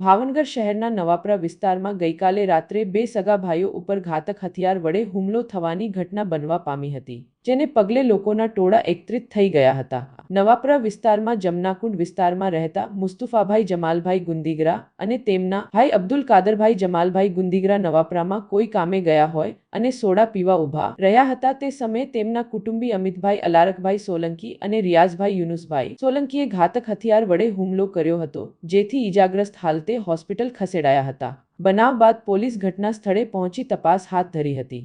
ભાવનગર શહેરના નવાપરા વિસ્તારમાં ગઈકાલે રાત્રે બે સગા ભાઈઓ ઉપર ઘાતક હથિયાર વડે હુમલો થવાની ઘટના બનવા પામી હતી. જેને પગલે લોકોના ટોળા એકત્રિત થઈ ગયા હતા. નવાપરા વિસ્તારમાં જમનાકુંડ વિસ્તારમાં રહેતા મુસ્તુફાભાઈ જમાલભાઈ ગુંદીગરા અને તેમના ભાઈ અબ્દુલ કાદરભાઈ જમાલભાઈ ગુંદીગરા નવાપરામાં કોઈ કામે ગયા હોય અને સોડા પીવા ઊભા રહ્યા હતા તે સમયે તેમના કુટુંબી અમિતભાઈ અલારકભાઈ સોલંકી અને રિયાઝભાઈ યુનુસભાઈ સોલંકીએ ઘાતક હથિયાર વડે હુમલો કર્યો હતો, જેથી ઈજાગ્રસ્ત હાલતે હોસ્પિટલ ખસેડાયા હતા. બનાવ બાદ પોલીસ ઘટના સ્થળે પહોંચી તપાસ હાથ ધરી હતી.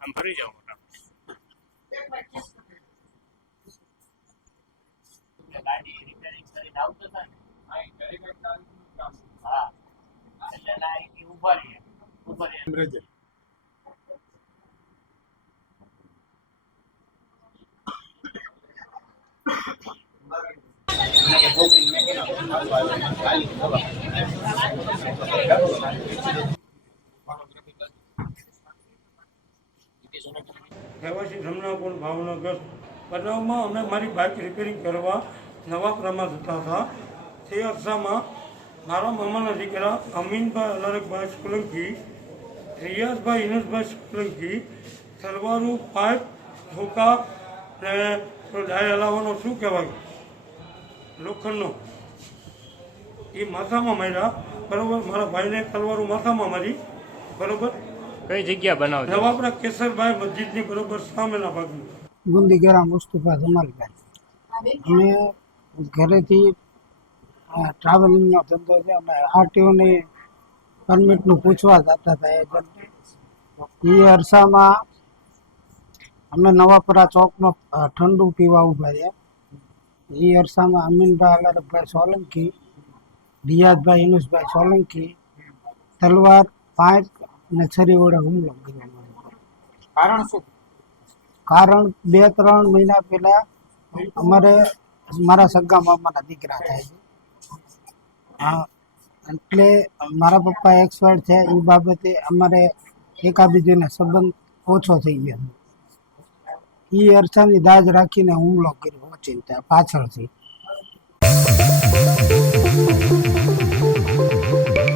આમ ફરી જાઓ મોટા ગાડી રિપેરિંગ કરીને આવતો હતા ને હા એટલે ના અહીંથી ઉભા રહીએ ઉભા રહીએ રહેવાસી રમણાપુર ભાવનગર બનાવમાં અમે મારી બાઇક રિપેરિંગ કરવા નવાપરામાં જતા હતા. તે અરસામાં મારા મામાના દીકરા અમીનભાઈ અલારકભાઈ સોલંકી, રિયાઝભાઈ ઇનસભાઈ સોલંકી, તલવારું, પાઇપ, ધોકા ને ડાય હલાવવાનો શું કહેવાય? લોખંડનો. એ માથામાં માર્યા. બરાબર? મારા ભાઈને તલવારું માથામાં મારી. બરોબર? કઈ જગ્યા બનાવજો? નવાપરા કેસરભાઈ મસ્જિદની બરોબર સામેના ભાગમાં ગુંદીગરા મુસ્તફા જમાલભાઈ. અમે ઘરેથી ટ્રાવેલિંગનો ધંધો છે અમે આરટીઓની પરમિટનું પૂછવા જતા હતા એજન્ટને એ અરસામાં અમે નવાપરા ચોકમાં ઠંડુ પીવા ઊભા રહ્યા. એ અરસામાં અમીનભાઈ અલારકભાઈ સોલંકી રિયાઝભાઈ યુનુસભાઈ સોલંકી તલવાર પાંચ અને છરી વડે હુમલો કર્યો કારણ શું? કારણ બે ત્રણ મહિના પહેલા અમારે મારા સગા મામાના દીકરા થાય છે. હા એટલે મારા પપ્પા એક્સપાયર છે એ બાબતે અમારે એકાબીજીને સંબંધ ઓછો થઈ ગયો. એ અરસાની દાજ રાખીને હુમલો કર્યો. ઓચિંતા પાછળથી.